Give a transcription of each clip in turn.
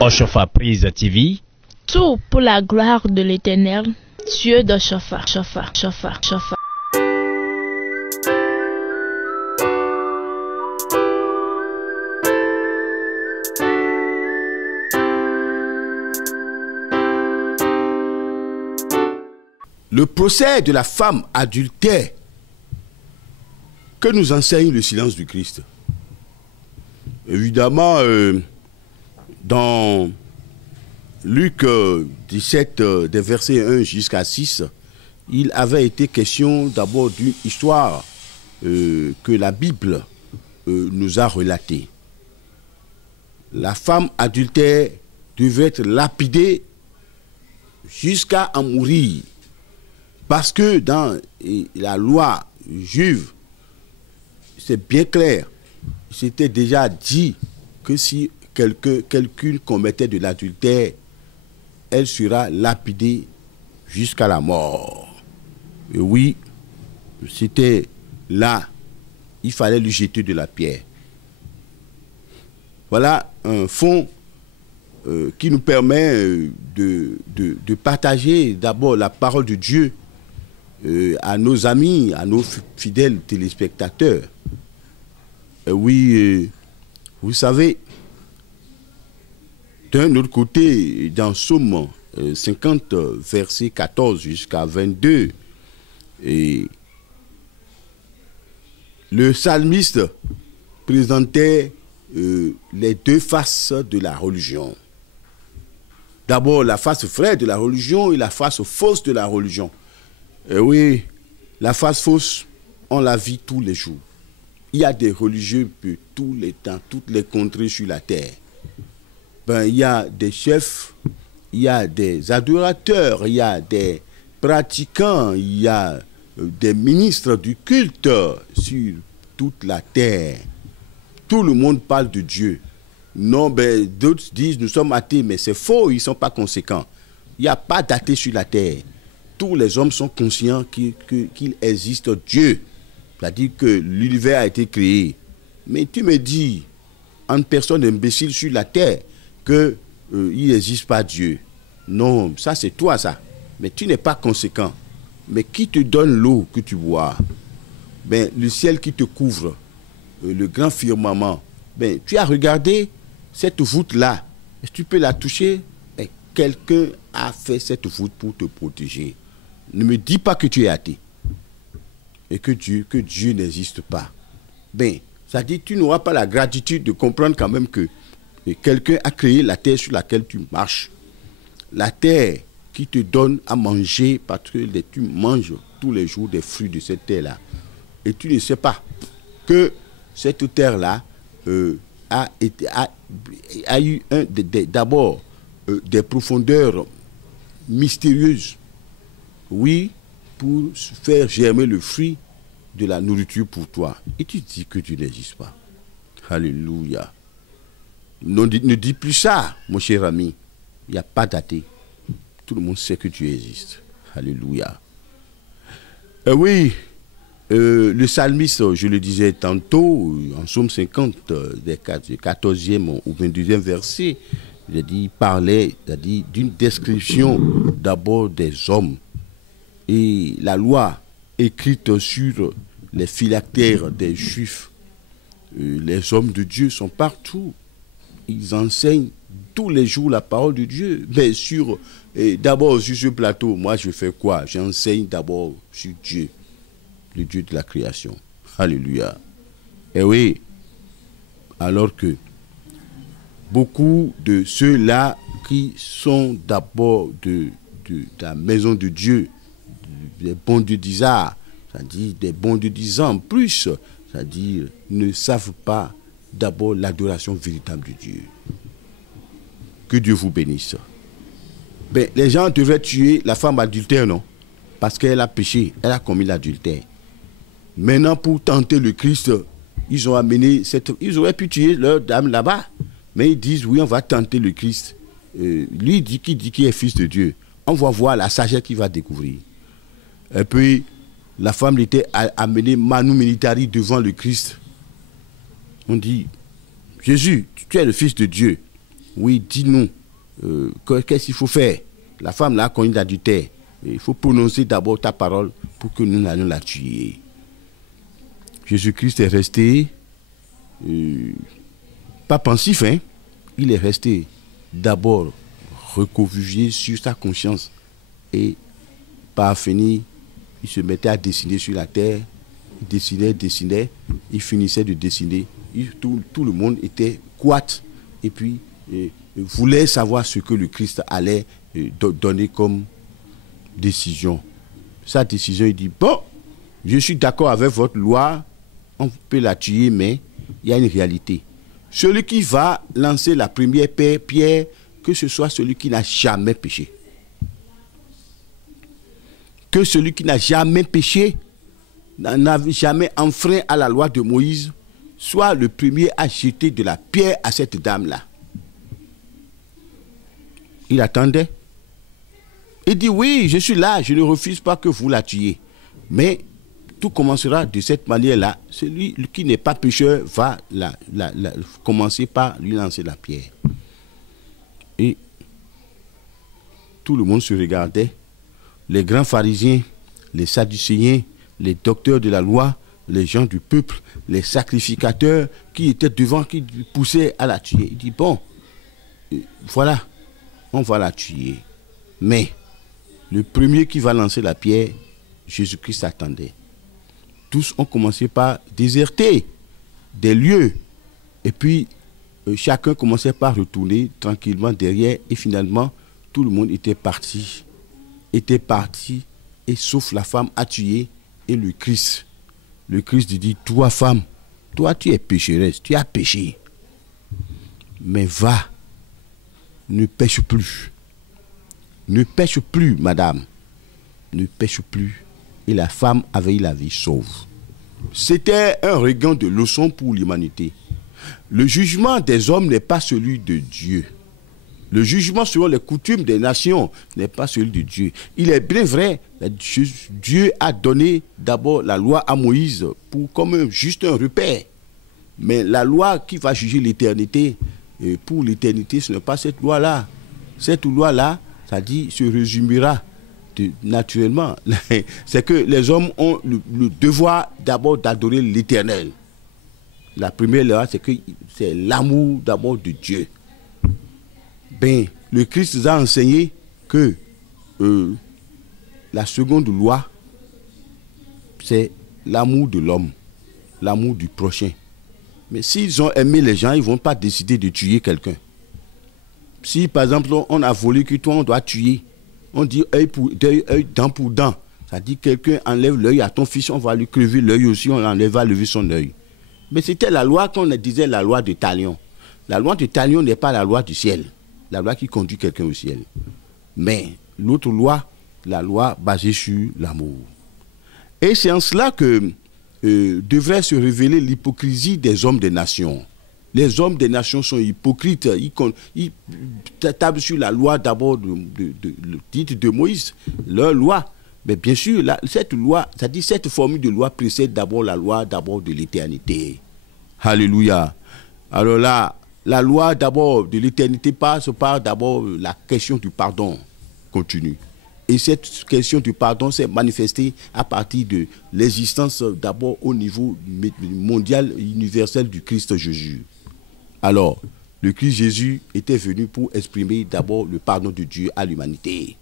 Oshofa Prise TV. Tout pour la gloire de l'Éternel, Dieu d'Oshofa. Le procès de la femme adultère que nous enseigne le silence du Christ. Évidemment, dans Luc 17, des versets 1 jusqu'à 6, il avait été question d'abord d'une histoire que la Bible nous a relatée. La femme adultère devait être lapidée jusqu'à en mourir. Parce que dans la loi juive, c'est bien clair, c'était déjà dit que si quelqu'un commettait de l'adultère, elle sera lapidée jusqu'à la mort. Et oui, c'était là, il fallait lui jeter de la pierre. Voilà un fond qui nous permet de partager d'abord la parole de Dieu à nos amis, à nos fidèles téléspectateurs. Oui, vous savez, d'un autre côté, dans Psaume 50, verset 14 jusqu'à 22, et le psalmiste présentait les deux faces de la religion. D'abord, la face vraie de la religion et la face fausse de la religion. Oui, la face fausse, on la vit tous les jours. Il y a des religieux de tous les temps, toutes les contrées sur la terre. Il y a des chefs, il y a des adorateurs, il y a des pratiquants, il y a des ministres du culte sur toute la terre. Tout le monde parle de Dieu. Non, d'autres disent nous sommes athées, mais c'est faux, ils ne sont pas conséquents. Il n'y a pas d'athées sur la terre. Tous les hommes sont conscients qu'il existe Dieu. C'est-à-dire que l'univers a été créé. Mais tu me dis, en personne imbécile sur la terre, qu'il n'existe pas Dieu. Non, ça c'est toi ça. Mais tu n'es pas conséquent. Mais qui te donne l'eau que tu bois? Le ciel qui te couvre, le grand firmament. Tu as regardé cette voûte-là. Est-ce que tu peux la toucher? Quelqu'un a fait cette voûte pour te protéger. Ne me dis pas que tu es athée et que Dieu n'existe pas. Ça dit tu n'auras pas la gratitude de comprendre quand même que quelqu'un a créé la terre sur laquelle tu marches. La terre qui te donne à manger parce que tu manges tous les jours des fruits de cette terre-là. Et tu ne sais pas que cette terre-là a eu d'abord des profondeurs mystérieuses. Oui, pour faire germer le fruit de la nourriture pour toi. Et tu dis que tu n'existes pas. Alléluia. Ne dis plus ça, mon cher ami. Il n'y a pas d'athée. Tout le monde sait que tu existes. Alléluia. Oui, le psalmiste, je le disais tantôt, en Psaume 50, du 14e au 22e verset, il parlait d'une description d'abord des hommes. Et la loi écrite sur les phylactères des Juifs, les hommes de Dieu sont partout. Ils enseignent tous les jours la parole de Dieu. Mais d'abord sur ce plateau, moi je fais quoi? J'enseigne d'abord sur Dieu, le Dieu de la création. Alléluia. Et oui, alors que beaucoup de ceux-là qui sont d'abord de la maison de Dieu, des bons dieux d'Isaac, c'est-à-dire des bons dieux d'Isaac en plus, c'est-à-dire ne savent pas d'abord l'adoration véritable de Dieu. Que Dieu vous bénisse. Les gens devraient tuer la femme adultère, non? Parce qu'elle a péché, elle a commis l'adultère. Maintenant, pour tenter le Christ, ils ont amené ils auraient pu tuer leur dame là-bas. Mais ils disent, oui, on va tenter le Christ. Lui, qui dit qu'il est fils de Dieu. On va voir la sagesse qu'il va découvrir. Et puis, la femme était amenée manu militari devant le Christ. On dit, Jésus, tu es le fils de Dieu. oui, dis-nous, qu'est-ce qu'il faut faire? La femme là a commis l'adultère. Il faut prononcer d'abord ta parole pour que nous n'allions la tuer. Jésus-Christ est resté pas pensif, hein? Il est resté d'abord recroquevillé sur sa conscience et par finir, il se mettait à dessiner sur la terre. Il dessinait, il finissait de dessiner. Tout le monde était couate et puis voulait savoir ce que le Christ allait donner comme décision. Sa décision, il dit, bon, je suis d'accord avec votre loi, on peut la tuer, mais il y a une réalité. Celui qui va lancer la première pierre, que ce soit celui qui n'a jamais péché. Que celui qui n'a jamais péché, n'a jamais enfreint à la loi de Moïse, soit le premier à jeter de la pierre à cette dame-là. Il attendait. Il dit, oui, je suis là, je ne refuse pas que vous la tuiez. Mais tout commencera de cette manière-là. Celui qui n'est pas pécheur va commencer par lui lancer la pierre. Et tout le monde se regardait. Les grands pharisiens, les sadducéens, les docteurs de la loi, les gens du peuple, les sacrificateurs qui étaient devant, qui poussaient à la tuer. Il dit, bon, voilà, on va la tuer. Mais le premier qui va lancer la pierre, Jésus-Christ attendait. Tous ont commencé par déserter des lieux. Et puis, chacun commençait par retourner tranquillement derrière. Et finalement, tout le monde était parti. Et sauf la femme a tué et le Christ. Le Christ dit, toi femme, toi tu es pécheresse, tu as péché. Mais va, ne pêche plus. Ne pêche plus, madame. Ne pêche plus. Et la femme avait eu la vie sauve. C'était un regain de leçon pour l'humanité. Le jugement des hommes n'est pas celui de Dieu. Le jugement selon les coutumes des nations n'est pas celui de Dieu. Il est bien vrai, Dieu a donné d'abord la loi à Moïse comme juste un repère. Mais la loi qui va juger l'éternité, pour l'éternité, ce n'est pas cette loi-là. Cette loi-là, ça dit, se résumera naturellement. C'est que les hommes ont le devoir d'abord d'adorer l'éternel. La première loi, c'est l'amour d'abord de Dieu. Ben, le Christ nous a enseigné que la seconde loi, c'est l'amour de l'homme, l'amour du prochain. Mais s'ils ont aimé les gens, ils ne vont pas décider de tuer quelqu'un. Si par exemple on a volé que toi on doit tuer, on dit œil pour œil, dent pour dent. Ça dit quelqu'un enlève l'œil à ton fils, on va lui crever l'œil aussi, on va lever son œil. Mais c'était la loi qu'on disait la loi de Talion. La loi de Talion n'est pas la loi du ciel. La loi qui conduit quelqu'un au ciel. Mais l'autre loi, la loi basée sur l'amour. Et c'est en cela que devrait se révéler l'hypocrisie des hommes des nations. Les hommes des nations sont hypocrites. Ils tablent sur la loi d'abord dite de Moïse, leur loi. Mais bien sûr, cette loi, ça dit cette formule de loi précède d'abord la loi d'abord de l'éternité. Alléluia. Alors là, la loi d'abord de l'éternité passe par d'abord la question du pardon continue. Et cette question du pardon s'est manifestée à partir de l'existence d'abord au niveau mondial, universel du Christ Jésus. Alors, le Christ Jésus était venu pour exprimer d'abord le pardon de Dieu à l'humanité.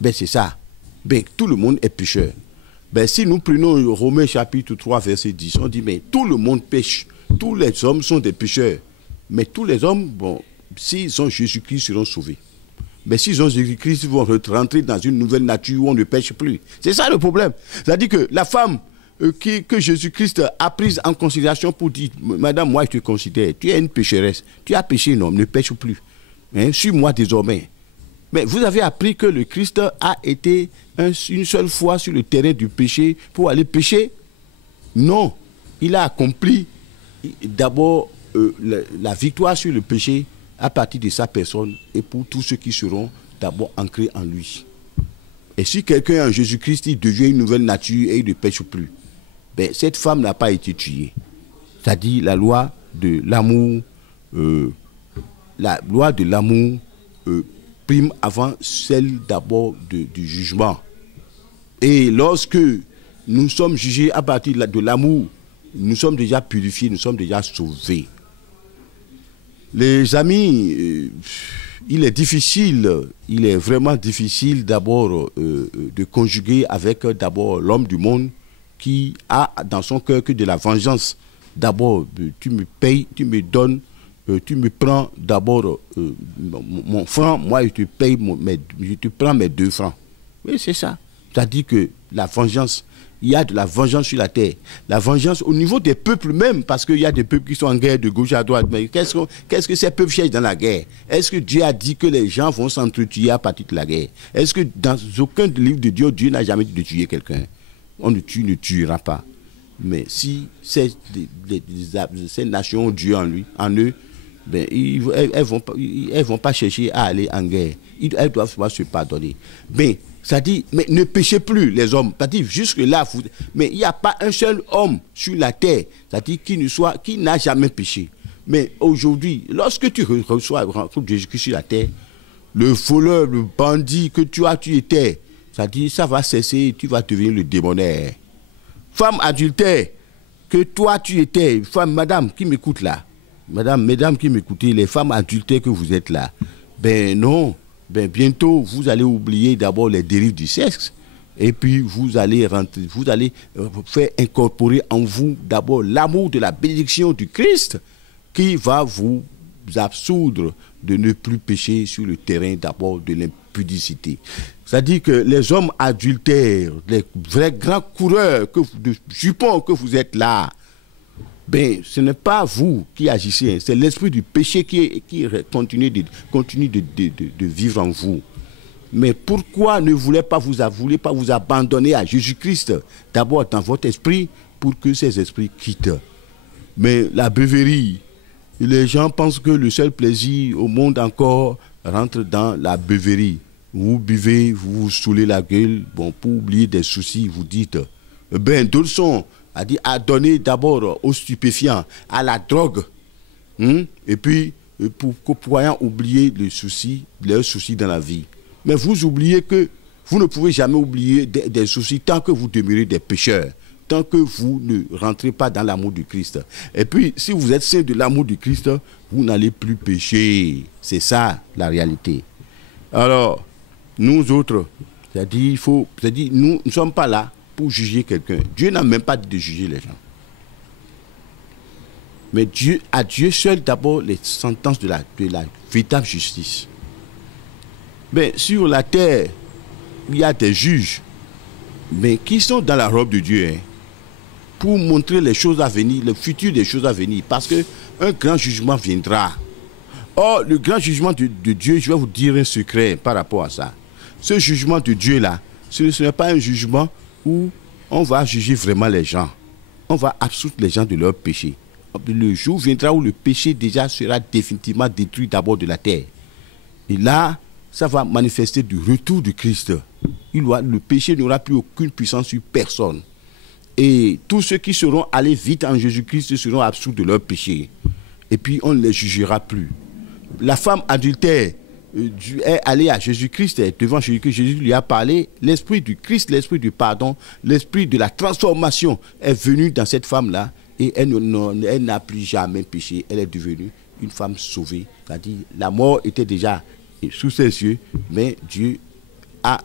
Ben c'est ça. Ben tout le monde est pécheur. Ben si nous prenons Romains chapitre 3 verset 10, on dit mais tout le monde pêche. Tous les hommes sont des pécheurs. Mais tous les hommes, bon, s'ils ont Jésus-Christ, seront sauvés. Mais s'ils ont Jésus-Christ, ils vont rentrer dans une nouvelle nature où on ne pêche plus. C'est ça le problème. C'est-à-dire que la femme que Jésus-Christ a prise en considération pour dire, madame, moi je te considère, tu es une pécheresse. Tu as péché, non, ne pêche plus. Hein, suis-moi désormais. Mais vous avez appris que le Christ a été une seule fois sur le terrain du péché pour aller pécher? Non. Il a accompli d'abord la victoire sur le péché à partir de sa personne et pour tous ceux qui seront d'abord ancrés en lui. Et si quelqu'un en Jésus-Christ, il devient une nouvelle nature et il ne pêche plus, ben, cette femme n'a pas été tuée. C'est-à-dire la loi de l'amour la loi de l'amour prime avant celle d'abord du jugement. Et lorsque nous sommes jugés à partir de l'amour, nous sommes déjà purifiés, nous sommes déjà sauvés. Les amis, il est vraiment difficile d'abord de conjuguer avec d'abord l'homme du monde qui a dans son cœur que de la vengeance. D'abord, tu me payes, tu me donnes, tu me prends d'abord mon franc, moi je te paye, je te prends mes 2 francs. Oui, c'est ça. C'est-à-dire que la vengeance, il y a de la vengeance sur la terre. La vengeance au niveau des peuples même, parce qu'il y a des peuples qui sont en guerre de gauche à droite. Mais qu'est-ce que ces peuples cherchent dans la guerre? Est-ce que Dieu a dit que les gens vont s'entretuer à partir de la guerre? Est-ce que dans aucun livre de Dieu, Dieu n'a jamais dit de tuer quelqu'un? On ne tue, ne tuera pas. Mais si ces nations ont Dieu en eux, ben, elles vont pas chercher à aller en guerre. Elles doivent se pardonner. Ben, ça dit, mais ne péchez plus les hommes. C'est-à-dire, jusque-là, mais il n'y a pas un seul homme sur la terre, c'est-à-dire qui n'a jamais péché. Mais aujourd'hui, lorsque tu rencontres Jésus-Christ sur la terre, le voleur, le bandit que tu étais, c'est-à-dire, ça va cesser, tu vas devenir le démonaire. Femme adultère, que toi tu étais, femme, madame qui m'écoute là, mesdames qui m'écoutez, les femmes adultères que vous êtes là, ben non. Ben bientôt, vous allez oublier d'abord les dérives du sexe et puis vous allez faire incorporer en vous d'abord l'amour de la bénédiction du Christ qui va vous absoudre de ne plus pécher sur le terrain d'abord de l'impudicité. C'est-à-dire que les hommes adultères, les vrais grands coureurs de jupons que vous êtes là, ben, ce n'est pas vous qui agissez, c'est l'esprit du péché qui continue de vivre en vous. Mais pourquoi ne voulez pas vous abandonner à Jésus-Christ d'abord dans votre esprit pour que ces esprits quittent? Mais la beuverie, les gens pensent que le seul plaisir au monde encore rentre dans la beuverie. Vous buvez, vous vous saoulez la gueule, bon, pour oublier des soucis, vous dites, ben, d'autres sont à donner d'abord aux stupéfiants, à la drogue, et puis pour oublier leurs soucis dans la vie. Mais vous oubliez que vous ne pouvez jamais oublier des soucis tant que vous demeurez des pécheurs, tant que vous ne rentrez pas dans l'amour du Christ. Et puis, si vous êtes saint de l'amour du Christ, vous n'allez plus pécher. C'est ça la réalité. Alors, nous autres, c'est-à-dire, nous ne sommes pas là pour juger quelqu'un. Dieu n'a même pas dit de juger les gens. Mais à Dieu seul d'abord les sentences de la véritable justice. Mais sur la terre, il y a des juges, mais qui sont dans la robe de Dieu, pour montrer les choses à venir, le futur des choses à venir, parce que un grand jugement viendra. Or, le grand jugement de Dieu, je vais vous dire un secret par rapport à ça. Ce jugement de Dieu-là, ce n'est pas un jugement où on va juger vraiment les gens. On va absoudre les gens de leurs péchés. Le jour viendra où le péché déjà sera définitivement détruit d'abord de la terre. Et là, ça va manifester du retour du Christ. Le péché n'aura plus aucune puissance sur personne. Et tous ceux qui seront allés vite en Jésus-Christ seront absous de leur péché. Et puis on ne les jugera plus. La femme adultère est allée à Jésus-Christ, devant Jésus-Christ, Jésus lui a parlé. L'esprit du Christ, l'esprit du pardon, l'esprit de la transformation est venu dans cette femme-là. Et elle n'a plus jamais péché. Elle est devenue une femme sauvée. C'est-à-dire la mort était déjà sous ses yeux, mais Dieu a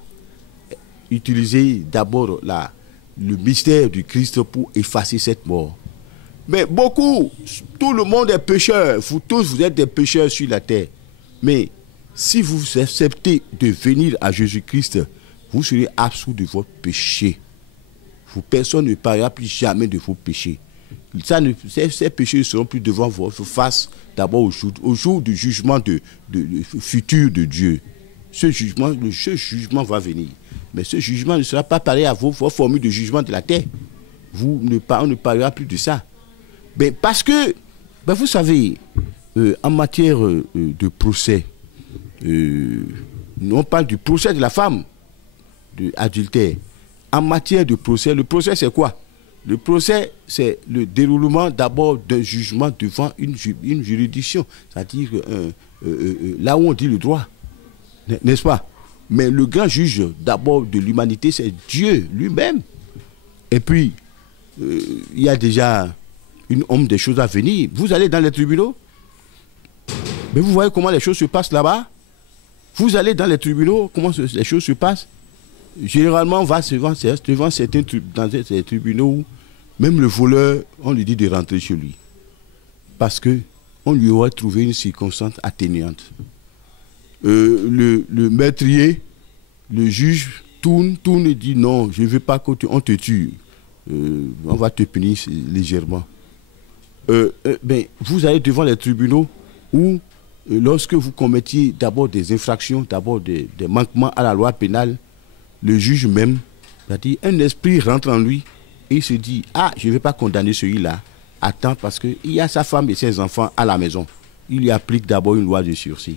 utilisé d'abord le mystère du Christ pour effacer cette mort. Mais tout le monde est pécheur. Vous tous, vous êtes des pécheurs sur la terre. Mais si vous acceptez de venir à Jésus-Christ, vous serez absous de votre péché. Personne ne parlera plus jamais de vos péchés. Ces péchés ne seront plus devant votre face d'abord au jour du jugement futur de Dieu. Ce jugement va venir. Mais ce jugement ne sera pas pareil à vos formules de jugement de la terre. On ne parlera plus de ça. Mais parce que, vous savez, en matière de procès, on parle du procès de la femme, de adultère. En matière de procès, le procès c'est quoi? Le procès, c'est le déroulement d'abord d'un jugement devant une juridiction, c'est-à-dire là où on dit le droit, n'est-ce pas? Mais le grand juge d'abord de l'humanité, c'est Dieu lui-même. Et puis, il y a déjà une ombre des choses à venir. Vous allez dans les tribunaux, mais vous voyez comment les choses se passent là-bas. Vous allez dans les tribunaux, comment les choses se passent. Généralement, on va devant certains dans ces tribunaux où même le voleur, on lui dit de rentrer chez lui. Parce qu'on lui aurait trouvé une circonstance atténuante. Le meurtrier, le juge tourne et dit non, je ne veux pas qu'on te tue. On va te punir légèrement. Vous allez devant les tribunaux où, lorsque vous commettiez d'abord des infractions, d'abord des manquements à la loi pénale, le juge même, c'est-à-dire un esprit rentre en lui et il se dit, ah, je ne vais pas condamner celui-là. Attends, parce qu'il y a sa femme et ses enfants à la maison. Il lui applique d'abord une loi de sursis.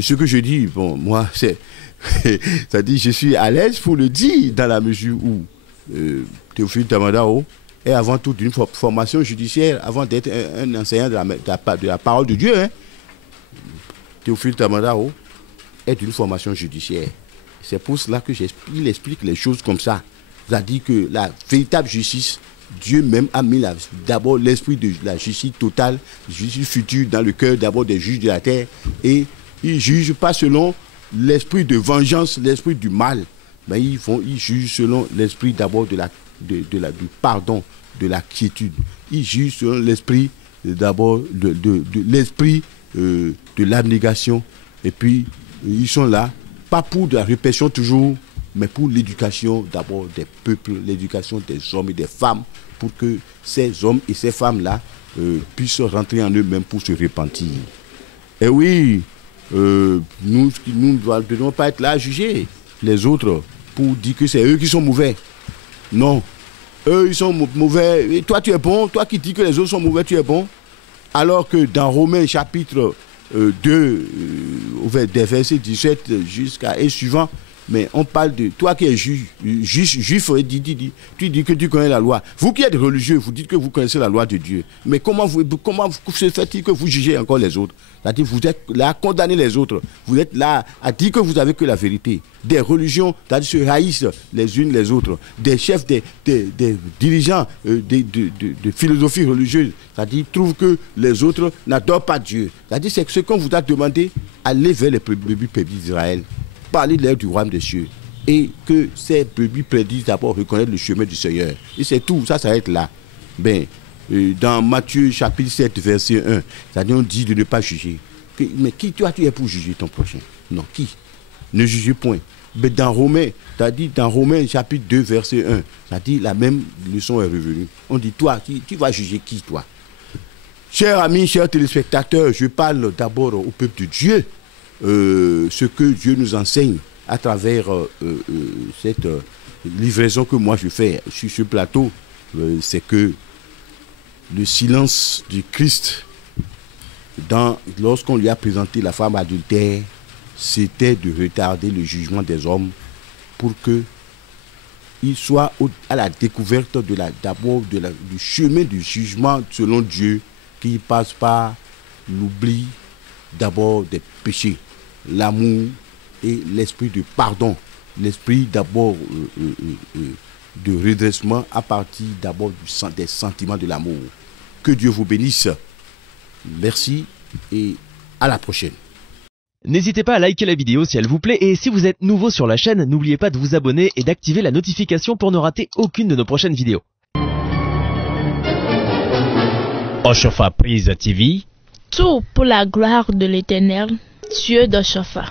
Ce que je dis, bon, moi, c'est-à-dire je suis à l'aise pour le dire dans la mesure où Théophile Tamandao est avant tout d'une formation judiciaire, avant d'être un enseignant de la parole de Dieu. Hein. Théophile Tamandao est d'une formation judiciaire. C'est pour cela qu'il explique les choses comme ça. C'est-à-dire que la véritable justice, Dieu même a mis d'abord l'esprit de la justice totale, justice future dans le cœur d'abord des juges de la terre. Et ils ne jugent pas selon l'esprit de vengeance, l'esprit du mal. Mais ils jugent selon l'esprit d'abord du pardon, de la quiétude. Ils jugent selon l'esprit d'abord de l'esprit de l'abnégation. Et puis, ils sont là, pas pour de la répression toujours, mais pour l'éducation d'abord des peuples, l'éducation des hommes et des femmes, pour que ces hommes et ces femmes-là puissent rentrer en eux-mêmes pour se repentir. Et oui, nous ne devons pas être là à juger les autres pour dire que c'est eux qui sont mauvais. Non, eux ils sont mauvais, et toi tu es bon, toi qui dis que les autres sont mauvais, tu es bon. Alors que dans Romains chapitre 2, des versets 17 jusqu'à et suivant, mais on parle de toi qui es juif, tu dis que tu connais la loi. Vous qui êtes religieux, vous dites que vous connaissez la loi de Dieu. Mais comment se fait-il que vous jugez encore les autres? C'est-à-dire vous êtes là à condamner les autres. Vous êtes là à dire que vous n'avez que la vérité. Des religions, c'est-à-dire se haïssent les unes les autres. Des chefs, des dirigeants de philosophie religieuse, c'est-à-dire trouvent que les autres n'adorent pas Dieu. C'est-à-dire c'est ce qu'on vous a demandé, allez vers les brebis d'Israël. Parler du royaume des cieux et que ces brebis prédisent d'abord reconnaître le chemin du Seigneur. Et c'est tout, ça s'arrête là. Dans Matthieu chapitre 7 verset 1, c'est-à-dire on dit de ne pas juger. Mais qui toi tu es pour juger ton prochain? Non, qui? Ne jugez point. Mais dans Romains, c'est-à-dire dans Romains chapitre 2 verset 1, c'est-à-dire la même leçon est revenue. On dit toi, tu vas juger qui toi? Chers amis, chers téléspectateurs, je parle d'abord au peuple de Dieu. Ce que Dieu nous enseigne à travers cette livraison que moi je fais sur ce plateau, c'est que le silence du Christ, lorsqu'on lui a présenté la femme adultère, c'était de retarder le jugement des hommes pour qu'il soit à la découverte d'abord du chemin du jugement selon Dieu, qui passe par l'oubli d'abord des péchés, l'amour et l'esprit de pardon, l'esprit d'abord de redressement à partir d'abord des sentiments de l'amour. Que Dieu vous bénisse. Merci et à la prochaine. N'hésitez pas à liker la vidéo si elle vous plaît et si vous êtes nouveau sur la chaîne, n'oubliez pas de vous abonner et d'activer la notification pour ne rater aucune de nos prochaines vidéos. Oshofa Prise TV. Tout pour la gloire de l'Éternel, Dieu de Shofa.